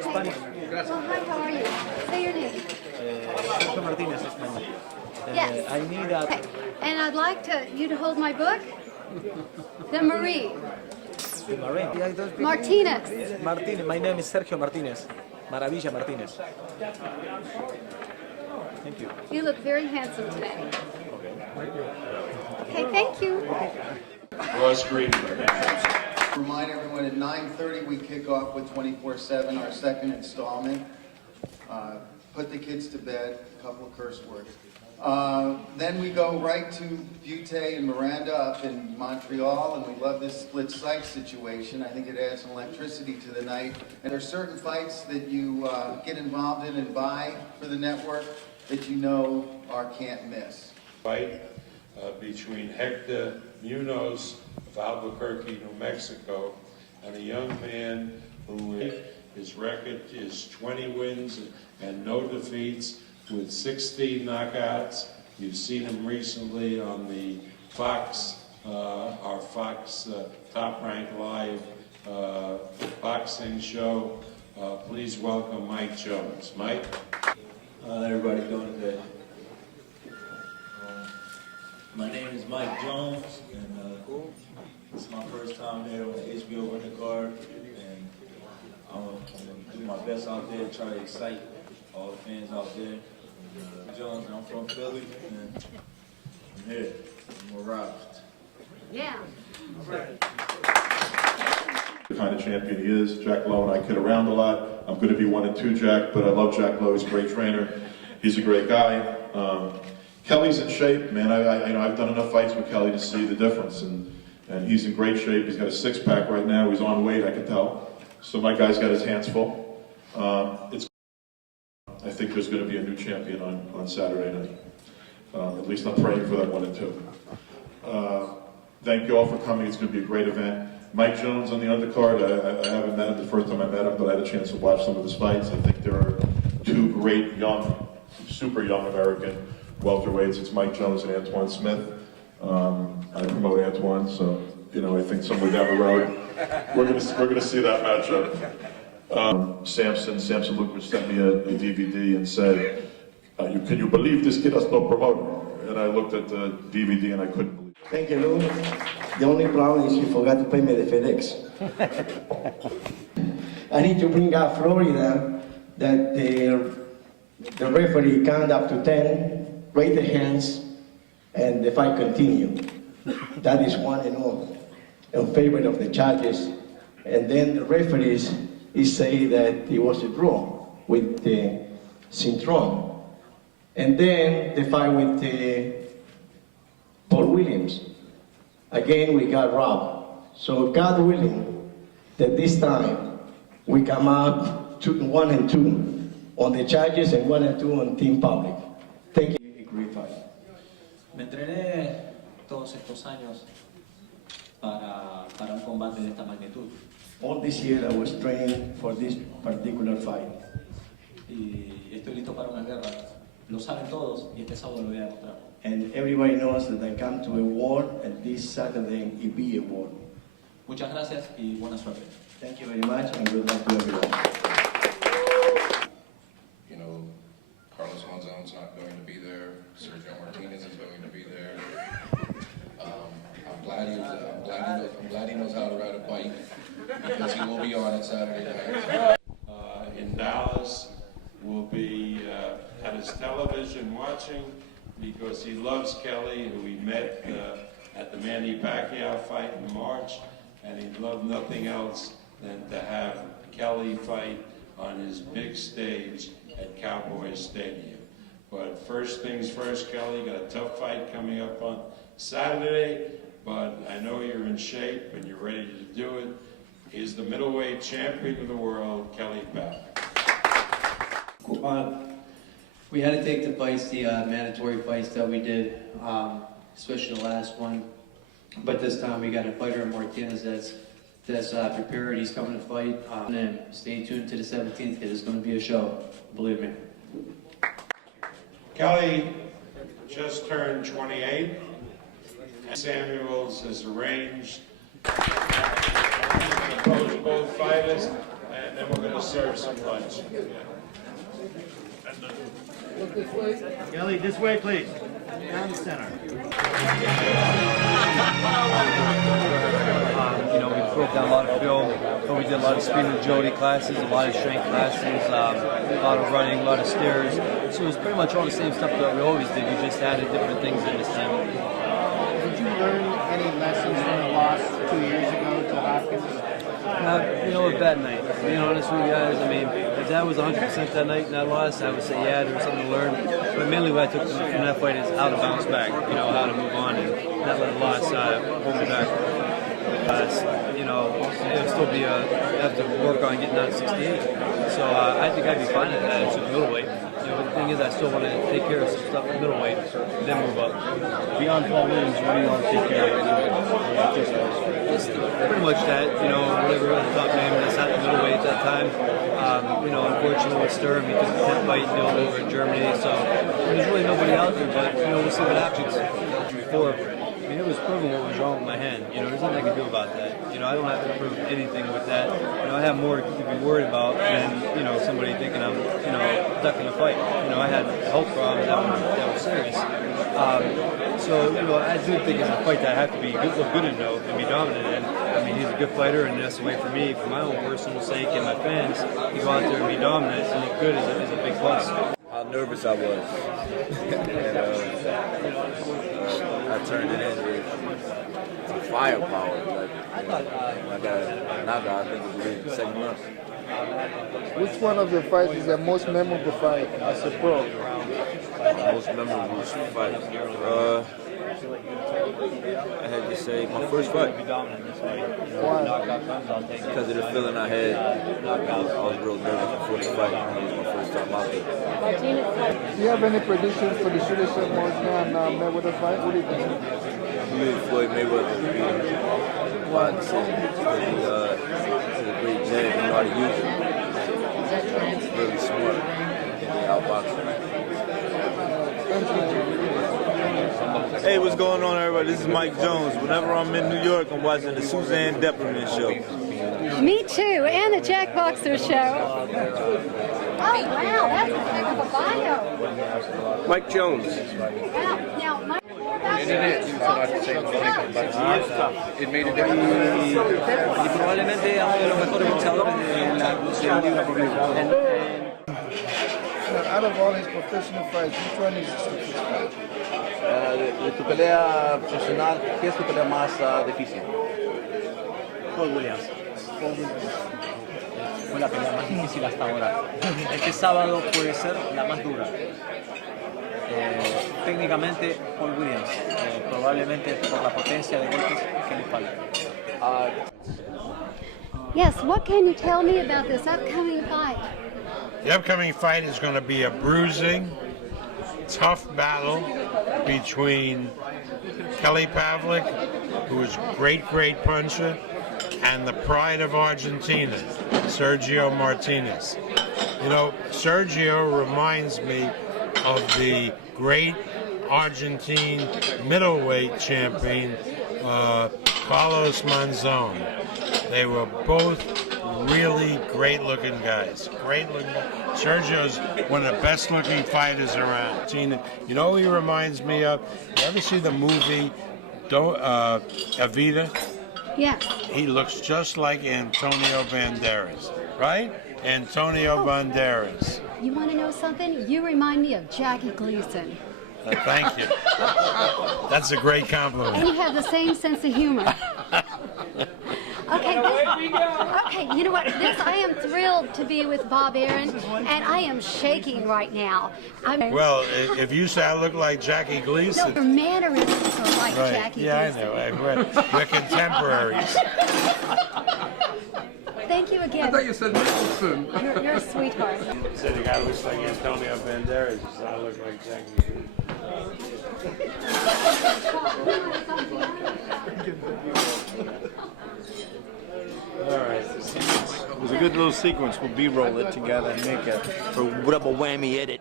Spanish. Well, hi, how are you? Say your name. Sergio Martinez is my name. Yes. I need a... Okay. And I'd like you to hold my book. The Marie. Martinez. Martinez. My name is Sergio Martinez. Maravilla Martinez. Thank you. You look very handsome today. Okay, thank you. Ross Greenberg. Remind everyone at 9:30 we kick off with 24/7, our second installment. Put the kids to bed, a couple of curse words. Then we go right to Butte and Miranda up in Montreal, and we love this split site situation. I think it adds some electricity to the night. And there are certain fights that you get involved in and buy for the network that you know are can't miss. Fight between Hector Munoz of Albuquerque, New Mexico, and a young man who his record is 20 wins and no defeats with 16 knockouts. You've seen him recently on the Fox, our Fox Top Rank Live boxing show. Please welcome Mike Jones. Mike? How's everybody doing today? My name is Mike Jones, and it's my first time there on the HBO Undercard, and I'm gonna do my best out there to try to excite all the fans out there. Jones, I'm from Philly, and I'm here. I'm arrived. Yeah. The kind of champion he is. Jack Lowe and I kid around a lot. I'm going to be 1-2 Jack, but I love Jack Lowe. He's a great trainer. He's a great guy. Kelly's in shape, man. I've done enough fights with Kelly to see the difference, and he's in great shape. He's got a six-pack right now. He's on weight, I can tell. So my guy's got his hands full. I think there's going to be a new champion on Saturday night. At least I'm praying for that 1-2. Thank you all for coming. It's going to be a great event. Mike Jones on the undercard. I haven't met him the first time I met him, but I had a chance to watch some of his fights. I think there are two great young, super young American welterweights. It's Mike Jones and Antoine Smith. I promote Antoine, so I think somewhere down the road we're gonna see that matchup. Samson Lucas sent me a DVD and said, "Can you believe this kid has no promoter?" And I looked at the DVD and I couldn't believe it. Thank you, Lou. The only problem is you forgot to pay me the FedEx. I need to bring up Florida that the referee count up to 10, raise the hands, and the fight continue. That is 1-0 in favor of the charges. And then the referees say that it was a draw with the Cintron. And then the fight with Paul Williams. Again, we got robbed. So God willing that this time we come out 1-2 on the charges and 1-2 on Team Pavlik. Thank you. A great fight. Me entrené todos estos años para un combate de esta magnitud. All this year I was training for this particular fight. Y estoy listo para una guerra. Lo saben todos y este sábado lo voy a demostrar. And everybody knows that I come to a war, and this Saturday it be a war. Muchas gracias y buena suerte. Thank you very much, and good luck to everyone. Carlos Monzon's not going to be there. Sergio Martinez is going to be there. I'm glad he knows how to ride a bike, because he will be on it Saturday night. In Dallas will be at his television watching, because he loves Kelly, who he met at the Manny Pacquiao fight in March, and he'd love nothing else than to have Kelly fight on his big stage at Cowboys Stadium. But first things first, Kelly, got a tough fight coming up on Saturday, but I know you're in shape and you're ready to do it. He's the middleweight champion of the world, Kelly Pavlik. We had to take the fights, the mandatory fights that we did, especially the last one. But this time we got a fighter, Martinez, that's prepared. He's coming to fight. And stay tuned to the 17th, because it's going to be a show. Believe me. Kelly just turned 28. Samuels has arranged both fighters, and then we're going to serve some lunch. Kelly, this way, please. Down the center. You know, we broke down a lot of film, but we did a lot of speed and agility classes, a lot of strength classes, a lot of running, a lot of stairs. So it was pretty much all the same stuff that we always did. We just added different things in this time. Did you learn any lessons from the loss 2 years ago to Hopkins? You know, a bad night. Being honest with you guys, I mean, if that was 100% that night and I lost, I would say, yeah, there was something to learn. But mainly what I took from that fight is how to bounce back, you know, how to move on and not let a loss hold me back. You know, it'll still be I have to work on getting down to 68. So I think I'd be fine at that. It's just middleweight. You know, but the thing is, I still want to take care of some stuff at middleweight, then move up. Beyond Paul Williams, what do you want to take care of? Just pretty much that, you know, whatever the top name that's at the middleweight at that time. You know, unfortunately with Sturm, he took the 10th fight deal over in Germany, so there's really nobody out there, but, you know, we'll see what happens. Before, I mean, it was proven what was wrong with my hand. You know, there's nothing I can do about that. You know, I don't have to prove anything with that. You know, I have more to be worried about than, you know, somebody thinking I'm, you know, ducking a fight. You know, I had health problems that were serious. So, you know, I do think it's a fight that I have to be look good in, though, and be dominant in. I mean, he's a good fighter, and that's the way for me, for my own personal sake and my fans, to go out there and be dominant and look good is a big plus. How nervous I was. And, I turned it into some firepower. Like, I got a knockout, I think it was the second round. Which one of your fights is the most memorable fight as a pro? Most memorable fight. I had to say my first fight. Why? Because of the feeling I had. I was real nervous before the fight. It was my first time out there. Do you have any predictions for the Susanne and Mayweather fight? What do you think? Floyd Mayweather by decision. He's a great jab. He know how to use it. He's really smart. Outboxer. Hey, what's going on, everybody? This is Mike Jones. Whenever I'm in New York, I'm watching the Susanne Depperman show. Me too, and the Jack Boxer show. Oh, wow, that's a heck of a bio. Mike Jones. Wow, now, Mike, It made a difference. Y probablemente uno de los mejores boxeadores de la libra por libra. Out of all his professional fights, which one is the toughest fight? De tu pelea profesional, ¿qué es tu pelea más difícil? Paul Williams. Fue la pelea más difícil hasta ahora. Este sábado puede ser la más dura. Técnicamente, Paul Williams, probablemente por la potencia de golpes que le falta. yes, what can you tell me about this upcoming fight? The upcoming fight is going to be a bruising, tough battle between Kelly Pavlik, who is a great puncher, and the pride of Argentina, Sergio Martinez. You know, Sergio reminds me of the great Argentine middleweight champion, Carlos Monzon. They were both really great-looking guys. Sergio's one of the best-looking fighters around. You know who he reminds me of? You ever see the movie Evita? Yes. He looks just like Antonio Banderas, right? Antonio Banderas. You want to know something? You remind me of Jackie Gleason. Thank you. That's a great And compliment. you have the same sense of humor. Okay, you know what? I am thrilled to be with Bob Aaron, and I am shaking right now. Well, if you say I look like Jackie Gleason. No, your mannerisms are like Right. Jackie Yeah, Gleason. I know. We're contemporaries. Thank you again. I thought you said Nicholson. You're a sweetheart. Said the guy looks like Antonio Banderas. I look like Jackie. All right. It was a good little sequence. We'll B-roll it together and make a double whammy edit.